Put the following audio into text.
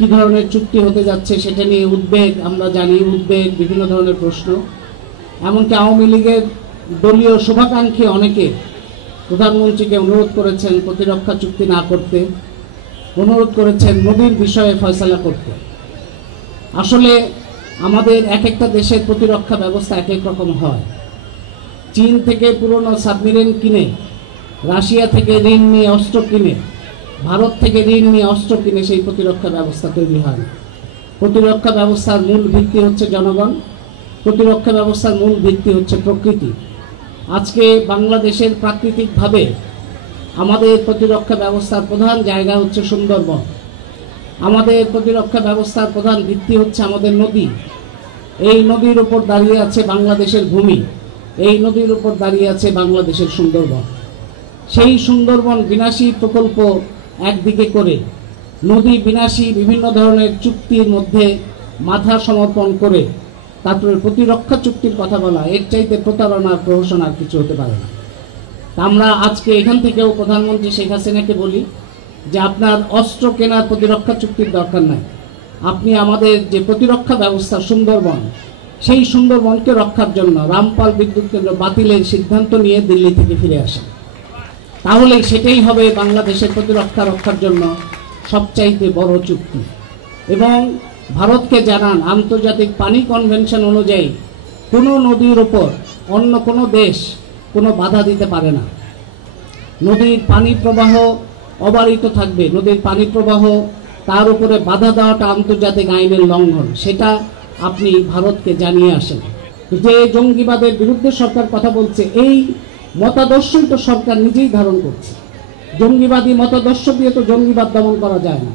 কি ধরনের চুক্তি হতে যাচ্ছে সেটা নিয়ে উদ্বেগ, আমরা জানি উদ্বেগ, বিভিন্ন ধরনের প্রশ্ন। এমনকি আওয়ামী লীগের দলীয় শুভাকাঙ্ক্ষী অনেকে প্রধানমন্ত্রীকে অনুরোধ করেছেন প্রতিরক্ষা চুক্তি না করতে, অনুরোধ করেছেন নদীর বিষয়ে ফয়সালা করতে। আসলে আমাদের এক একটা দেশের প্রতিরক্ষা ব্যবস্থা এক এক রকম হয়। চীন থেকে পুরনো সাবমেরিন কিনে, রাশিয়া থেকে ঋণ নিয়ে অস্ত্র কিনে, ভারত থেকে ঋণ নিয়ে অস্ত্র কিনে সেই প্রতিরক্ষা ব্যবস্থা তৈরি হয়। প্রতিরক্ষা ব্যবস্থার মূল ভিত্তি হচ্ছে জনগণ, প্রতিরক্ষা ব্যবস্থার মূল ভিত্তি হচ্ছে প্রকৃতি। আজকে বাংলাদেশের প্রাকৃতিকভাবে আমাদের প্রতিরক্ষা ব্যবস্থার প্রধান জায়গা হচ্ছে সুন্দরবন। আমাদের প্রতিরক্ষা ব্যবস্থার প্রধান ভিত্তি হচ্ছে আমাদের নদী। এই নদীর উপর দাঁড়িয়ে আছে বাংলাদেশের ভূমি, এই নদীর উপর দাঁড়িয়ে আছে বাংলাদেশের সুন্দরবন। সেই সুন্দরবন বিনাশী প্রকল্প একদিকে করে নদী বিনাশী বিভিন্ন ধরনের চুক্তির মধ্যে মাথা সমর্পণ করে তারপরে প্রতিরক্ষা চুক্তির কথা বলা, এর চাইতে প্রতারণার প্রহসন আর কিছু হতে পারে না। আমরা আজকে এখান থেকেও প্রধানমন্ত্রী শেখ হাসিনাকে বলি যে আপনার অস্ত্র কেনার প্রতিরক্ষা চুক্তির দরকার নাই। আপনি আমাদের যে প্রতিরক্ষা ব্যবস্থা সুন্দরবন, সেই সুন্দরবনকে রক্ষার জন্য রামপাল বিদ্যুৎ কেন্দ্র বাতিলের সিদ্ধান্ত নিয়ে দিল্লি থেকে ফিরে আসেন। তাহলে সেটাই হবে বাংলাদেশের প্রতিরক্ষা রক্ষার জন্য সবচাইতে বড় চুক্তি। এবং ভারতকে জানান আন্তর্জাতিক পানি কনভেনশন অনুযায়ী কোনো নদীর উপর অন্য কোনো দেশ কোনো বাধা দিতে পারে না। নদীর পানি প্রবাহ অবারিত থাকবে, নদীর পানি প্রবাহ তার উপরে বাধা দেওয়াটা আন্তর্জাতিক আইনের লঙ্ঘন, সেটা আপনি ভারতকে জানিয়ে আসেন। যে জঙ্গিবাদের বিরুদ্ধে সরকার কথা বলছে, এই মতাদর্শই তো সরকার নিজেই ধারণ করছে। জঙ্গিবাদী মতাদর্শ দিয়ে তো জঙ্গিবাদ দমন করা যায় না।